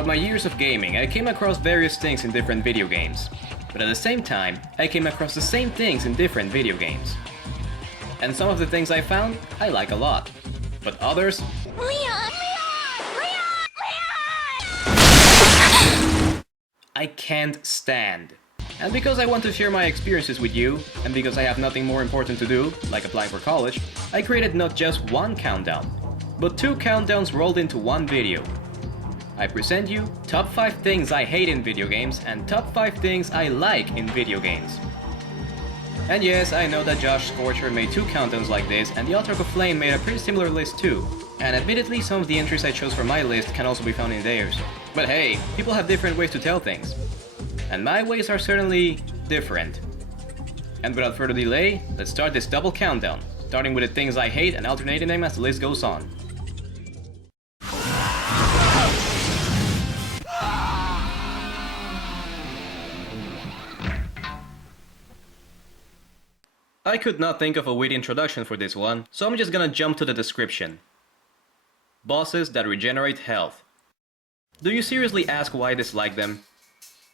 Throughout my years of gaming, I came across various things in different video games. But at the same time, I came across the same things in different video games. And some of the things I found, I like a lot. But others... I can't stand. And because I want to share my experiences with you, and because I have nothing more important to do, like applying for college, I created not just one countdown, but 2 countdowns rolled into one video. I present you top 5 things I hate in video games and top 5 things I like in video games. And yes, I know that Josh Scorcher made 2 countdowns like this, and the author of Flame made a pretty similar list too. And admittedly, some of the entries I chose for my list can also be found in theirs. But hey, people have different ways to tell things. And my ways are certainly different. And without further delay, let's start this double countdown, starting with the things I hate and alternating them as the list goes on. I could not think of a witty introduction for this one, so I'm just gonna jump to the description. Bosses that regenerate health. Do you seriously ask why I dislike them?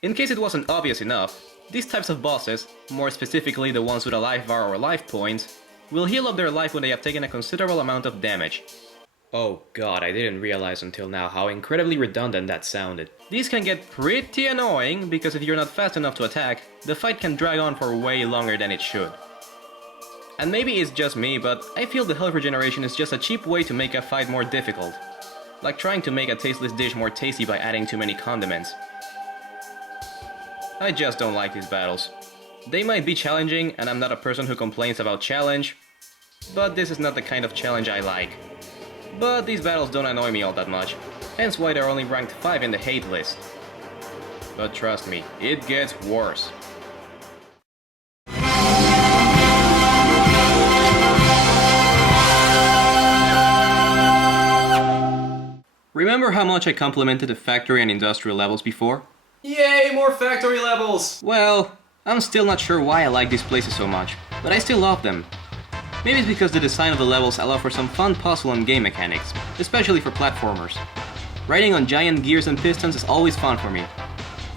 In case it wasn't obvious enough, these types of bosses, more specifically the ones with a life bar or life points, will heal up their life when they have taken a considerable amount of damage. Oh god, I didn't realize until now how incredibly redundant that sounded. These can get pretty annoying because if you're not fast enough to attack, the fight can drag on for way longer than it should. And maybe it's just me, but I feel the health regeneration is just a cheap way to make a fight more difficult. Like trying to make a tasteless dish more tasty by adding too many condiments. I just don't like these battles. They might be challenging, and I'm not a person who complains about challenge, but this is not the kind of challenge I like. But these battles don't annoy me all that much, hence why they're only ranked 5 in the hate list. But trust me, it gets worse. Remember how much I complimented the factory and industrial levels before? Yay, more factory levels! Well, I'm still not sure why I like these places so much, but I still love them. Maybe it's because the design of the levels allow for some fun puzzle and game mechanics, especially for platformers. Riding on giant gears and pistons is always fun for me.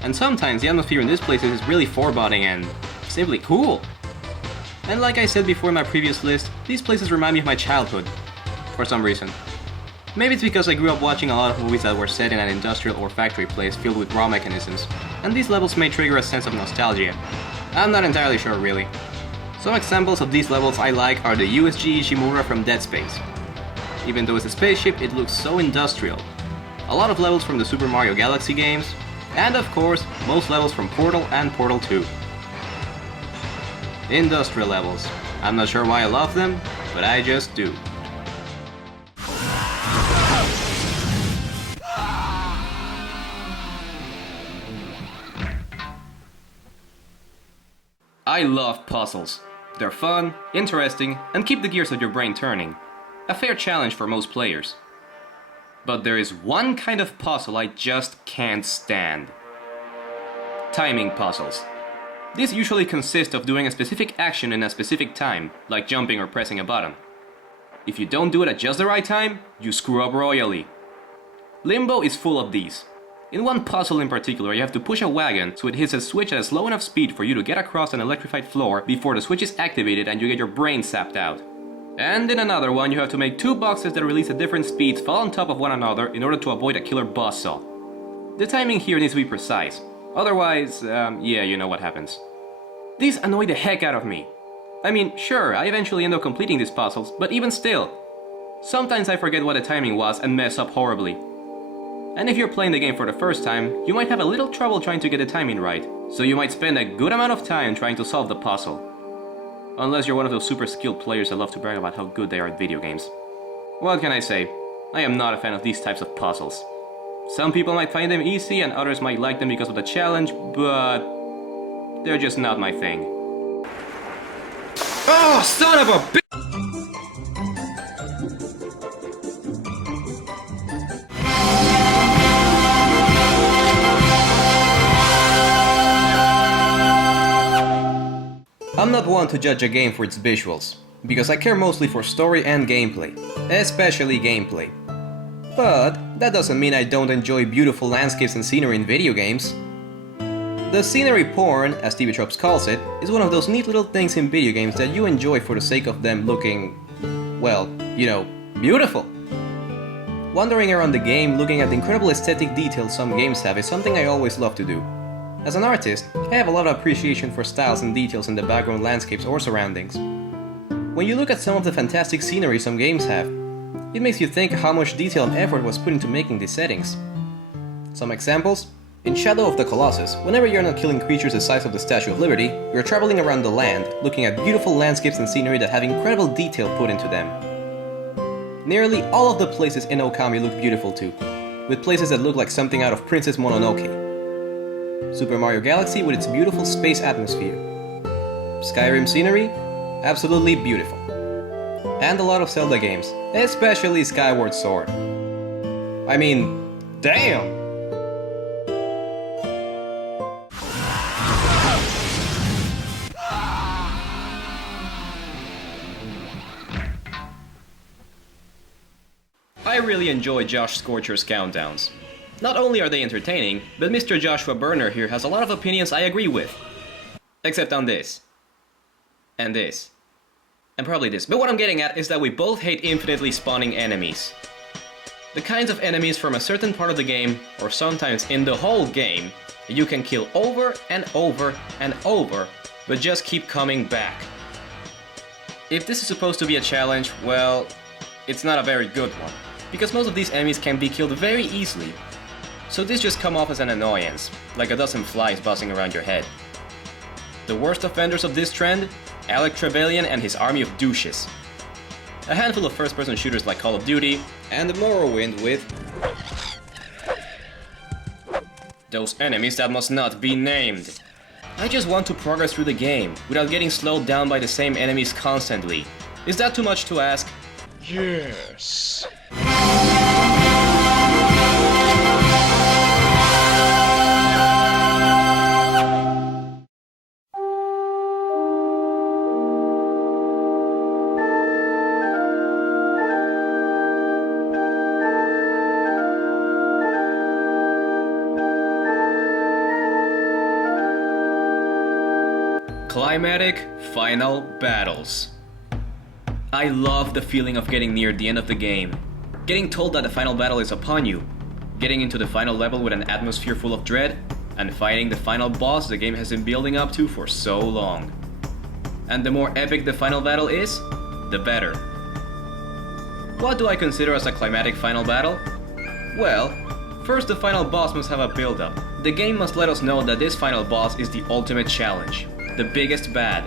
And sometimes the atmosphere in these places is really foreboding and simply cool. And like I said before in my previous list, these places remind me of my childhood, for some reason. Maybe it's because I grew up watching a lot of movies that were set in an industrial or factory place filled with raw mechanisms, and these levels may trigger a sense of nostalgia. I'm not entirely sure really. Some examples of these levels I like are the USG Ishimura from Dead Space. Even though it's a spaceship, it looks so industrial. A lot of levels from the Super Mario Galaxy games, and of course, most levels from Portal and Portal 2. Industrial levels. I'm not sure why I love them, but I just do. I love puzzles. They're fun, interesting, and keep the gears of your brain turning. A fair challenge for most players. But there is one kind of puzzle I just can't stand. Timing puzzles. These usually consist of doing a specific action in a specific time, like jumping or pressing a button. If you don't do it at just the right time, you screw up royally. Limbo is full of these. In one puzzle in particular, you have to push a wagon so it hits a switch at a slow enough speed for you to get across an electrified floor before the switch is activated and you get your brain sapped out. And in another one, you have to make 2 boxes that release at different speeds fall on top of one another in order to avoid a killer buzzsaw. The timing here needs to be precise. Otherwise, yeah, you know what happens. These annoy the heck out of me. I mean, sure, I eventually end up completing these puzzles, but even still. Sometimes I forget what the timing was and mess up horribly. And if you're playing the game for the first time, you might have a little trouble trying to get the timing right, so you might spend a good amount of time trying to solve the puzzle. Unless you're one of those super skilled players that love to brag about how good they are at video games. What can I say? I am not a fan of these types of puzzles. Some people might find them easy and others might like them because of the challenge, but they're just not my thing. Oh, son of a bitch! I'm not one to judge a game for its visuals, because I care mostly for story and gameplay, especially gameplay. But that doesn't mean I don't enjoy beautiful landscapes and scenery in video games. The scenery porn, as TV Tropes calls it, is one of those neat little things in video games that you enjoy for the sake of them looking, well, you know, beautiful. Wandering around the game, looking at the incredible aesthetic details some games have is something I always love to do. As an artist, I have a lot of appreciation for styles and details in the background landscapes or surroundings. When you look at some of the fantastic scenery some games have, it makes you think how much detail and effort was put into making these settings. Some examples: in Shadow of the Colossus, whenever you're not killing creatures the size of the Statue of Liberty, you're traveling around the land, looking at beautiful landscapes and scenery that have incredible detail put into them. Nearly all of the places in Okami look beautiful too, with places that look like something out of Princess Mononoke. Super Mario Galaxy with its beautiful space atmosphere. Skyrim scenery, absolutely beautiful. And a lot of Zelda games, especially Skyward Sword. I mean, damn! I really enjoy Josh Scorcher's countdowns. Not only are they entertaining, but Mr. Joshua Burner here has a lot of opinions I agree with. Except on this. And this. And probably this. But what I'm getting at is that we both hate infinitely spawning enemies. The kinds of enemies from a certain part of the game, or sometimes in the whole game, you can kill over and over and over, but just keep coming back. If this is supposed to be a challenge, well, it's not a very good one, because most of these enemies can be killed very easily. So this just come off as an annoyance, like a dozen flies buzzing around your head. The worst offenders of this trend? Alec Trevelyan and his army of douches. A handful of first-person shooters like Call of Duty, and Morrowind with those enemies that must not be named. I just want to progress through the game, without getting slowed down by the same enemies constantly. Is that too much to ask? Yes. Climatic Final Battles. I love the feeling of getting near the end of the game, getting told that the final battle is upon you, getting into the final level with an atmosphere full of dread, and fighting the final boss the game has been building up to for so long. And the more epic the final battle is, the better. What do I consider as a climatic final battle? Well, first the final boss must have a build-up. The game must let us know that this final boss is the ultimate challenge, the biggest bad.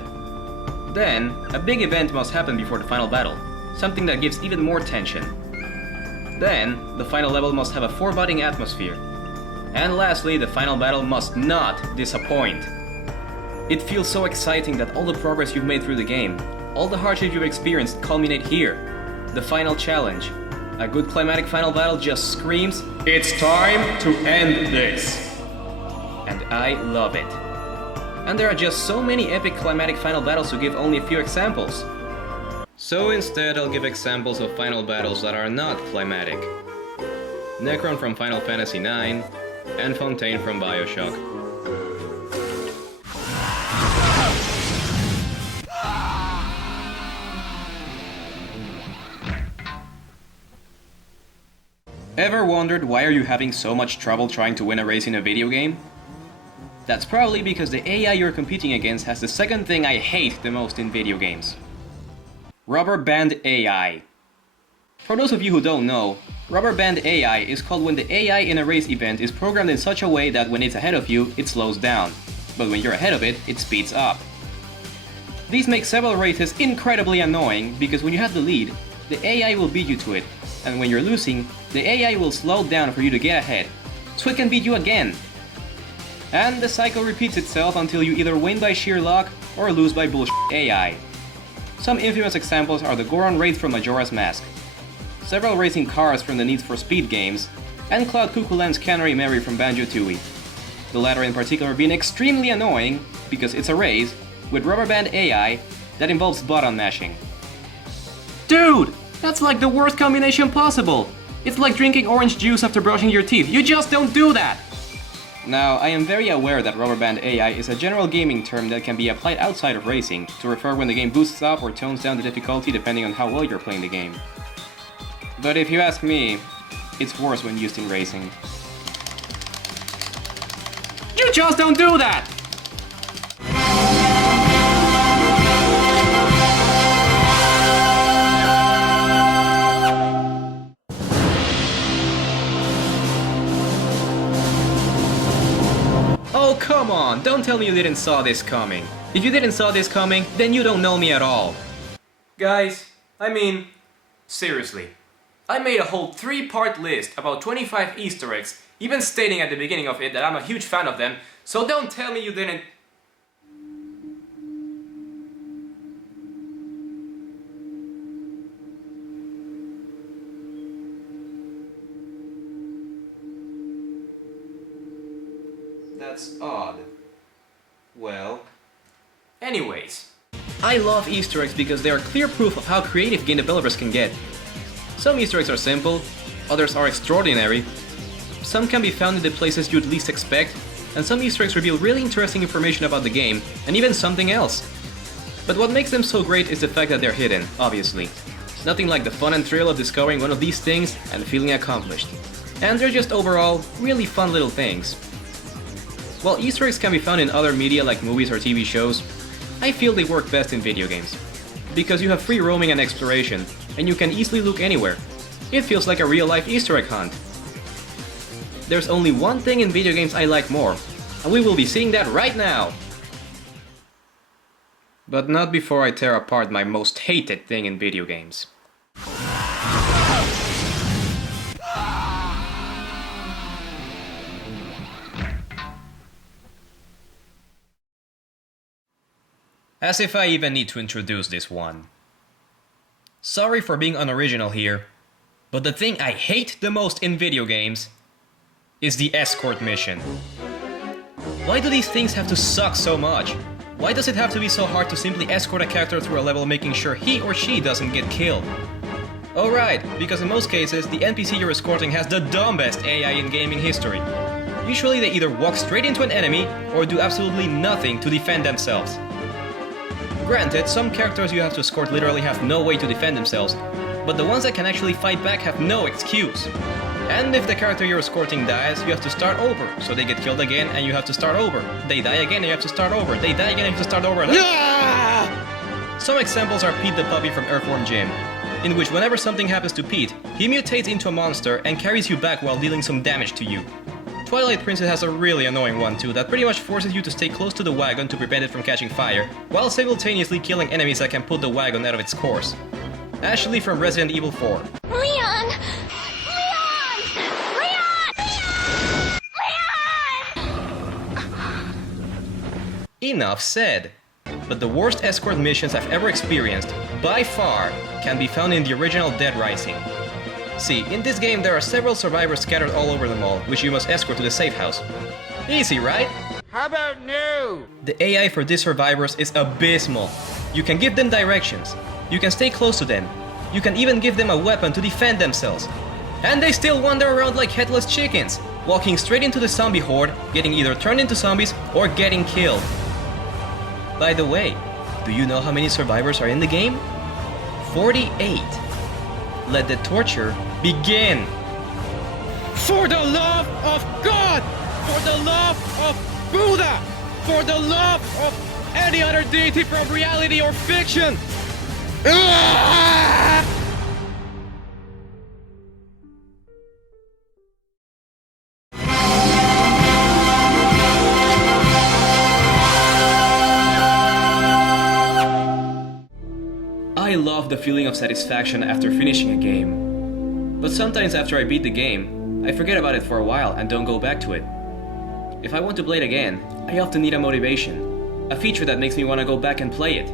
Then, a big event must happen before the final battle, something that gives even more tension. Then, the final level must have a foreboding atmosphere. And lastly, the final battle must not disappoint. It feels so exciting that all the progress you've made through the game, all the hardships you've experienced culminate here. The final challenge. A good climatic final battle just screams, "It's time to end this!" And I love it. And there are just so many epic climatic final battles to give only a few examples. So instead I'll give examples of final battles that are not climatic. Necron from Final Fantasy IX, and Fontaine from BioShock. Ever wondered why are you having so much trouble trying to win a race in a video game? That's probably because the AI you're competing against has the second thing I hate the most in video games. Rubberband AI. For those of you who don't know, Rubberband AI is called when the AI in a race event is programmed in such a way that when it's ahead of you, it slows down, but when you're ahead of it, it speeds up. These make several races incredibly annoying because when you have the lead, the AI will beat you to it, and when you're losing, the AI will slow down for you to get ahead, so it can beat you again. And the cycle repeats itself until you either win by sheer luck or lose by bullshit AI. Some infamous examples are the Goron Wraith from Majora's Mask, several racing cars from the Need for Speed games, and Cloud Cuckoo Land's Canary Mary from Banjo-Tooie. The latter in particular being extremely annoying because it's a race with Rubberband AI that involves button mashing. Dude! That's like the worst combination possible! It's like drinking orange juice after brushing your teeth. You just don't do that! Now, I am very aware that rubberband AI is a general gaming term that can be applied outside of racing, to refer when the game boosts up or tones down the difficulty depending on how well you're playing the game. But if you ask me, it's worse when used in racing. You just don't do that! Oh, come on! Don't tell me you didn't saw this coming. If you didn't saw this coming, then you don't know me at all. Guys, I mean, seriously. I made a whole 3-part list about 25 Easter eggs, even stating at the beginning of it that I'm a huge fan of them, so don't tell me you didn't... That's odd. Well... Anyways. I love Easter eggs because they are clear proof of how creative game developers can get. Some Easter eggs are simple, others are extraordinary, some can be found in the places you'd least expect, and some Easter eggs reveal really interesting information about the game, and even something else. But what makes them so great is the fact that they're hidden, obviously. Nothing like the fun and thrill of discovering one of these things and feeling accomplished. And they're just overall really fun little things. While Easter eggs can be found in other media like movies or TV shows, I feel they work best in video games. Because you have free roaming and exploration, and you can easily look anywhere. It feels like a real-life Easter egg hunt. There's only one thing in video games I like more, and we will be seeing that right now! But not before I tear apart my most hated thing in video games. As if I even need to introduce this one. Sorry for being unoriginal here, but the thing I hate the most in video games is the escort mission. Why do these things have to suck so much? Why does it have to be so hard to simply escort a character through a level making sure he or she doesn't get killed? Oh right, because in most cases, the NPC you're escorting has the dumbest AI in gaming history. Usually they either walk straight into an enemy or do absolutely nothing to defend themselves. Granted, some characters you have to escort literally have no way to defend themselves, but the ones that can actually fight back have no excuse. And if the character you're escorting dies, you have to start over, so they get killed again and you have to start over. They die again and you have to start over. They die again and you have to start over. Some examples are Pete the Puppy from Earthworm Jim, in which whenever something happens to Pete, he mutates into a monster and carries you back while dealing some damage to you. Twilight Princess has a really annoying one too, that pretty much forces you to stay close to the wagon to prevent it from catching fire, while simultaneously killing enemies that can put the wagon out of its course. Ashley from Resident Evil 4. Leon! Enough said. But the worst escort missions I've ever experienced, by far, can be found in the original Dead Rising. See, in this game there are several survivors scattered all over the mall, which you must escort to the safe house. Easy, right? How about no? The AI for these survivors is abysmal. You can give them directions, you can stay close to them, you can even give them a weapon to defend themselves. And they still wander around like headless chickens, walking straight into the zombie horde, getting either turned into zombies or getting killed. By the way, do you know how many survivors are in the game? 48. Let the torture begin! For the love of God! For the love of Buddha! For the love of any other deity from reality or fiction! Ah! I love the feeling of satisfaction after finishing a game. But sometimes after I beat the game, I forget about it for a while and don't go back to it. If I want to play it again, I often need a motivation, a feature that makes me want to go back and play it.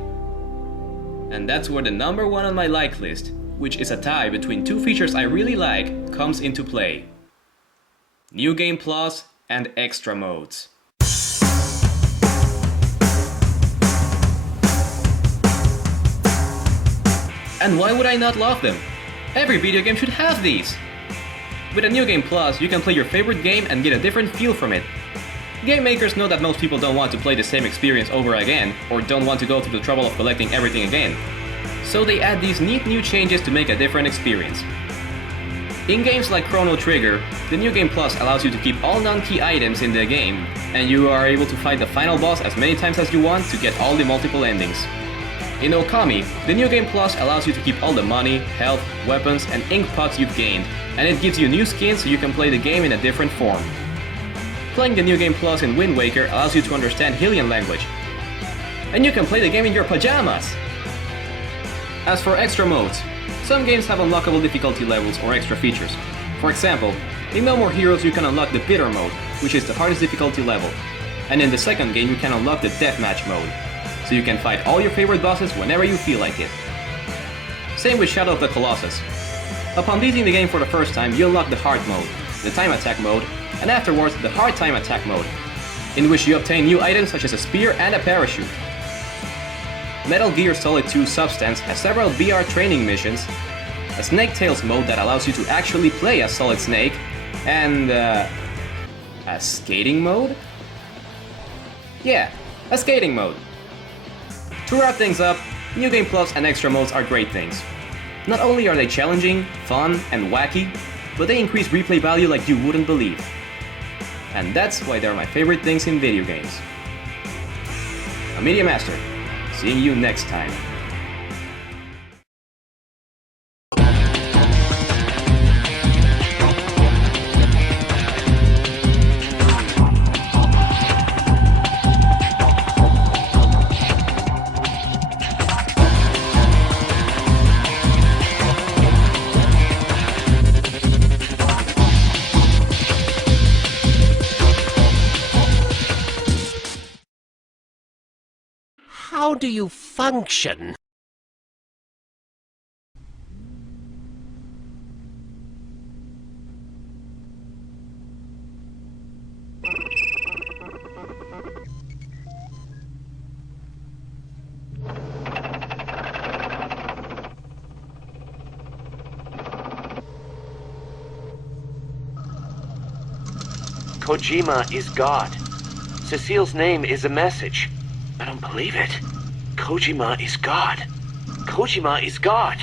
And that's where the number one on my like list, which is a tie between two features I really like, comes into play. New Game Plus and Extra Modes. And why would I not love them? Every video game should have these! With a New Game Plus, you can play your favorite game and get a different feel from it. Game makers know that most people don't want to play the same experience over again, or don't want to go through the trouble of collecting everything again. So they add these neat new changes to make a different experience. In games like Chrono Trigger, the New Game Plus allows you to keep all non-key items in the game, and you are able to fight the final boss as many times as you want to get all the multiple endings. In Okami, the New Game Plus allows you to keep all the money, health, weapons, and ink pots you've gained, and it gives you new skins so you can play the game in a different form. Playing the New Game Plus in Wind Waker allows you to understand Hylian language, and you can play the game in your pajamas! As for extra modes, some games have unlockable difficulty levels or extra features. For example, in No More Heroes you can unlock the Bitter mode, which is the hardest difficulty level, and in the second game you can unlock the Deathmatch mode, so you can fight all your favorite bosses whenever you feel like it. Same with Shadow of the Colossus. Upon beating the game for the first time, you unlock the Hard mode, the Time Attack mode, and afterwards the Hard Time Attack mode, in which you obtain new items such as a spear and a parachute. Metal Gear Solid 2 Substance has several VR training missions, a Snake Tales mode that allows you to actually play as Solid Snake, and a skating mode? Yeah, a skating mode. To wrap things up, New Game Plus and extra modes are great things. Not only are they challenging, fun, and wacky, but they increase replay value like you wouldn't believe. And that's why they're my favorite things in video games. I'm Media Master. Seeing you next time. How do you function? Kojima is God. Cecile's name is a message. I don't believe it. Kojima is God. Kojima is God.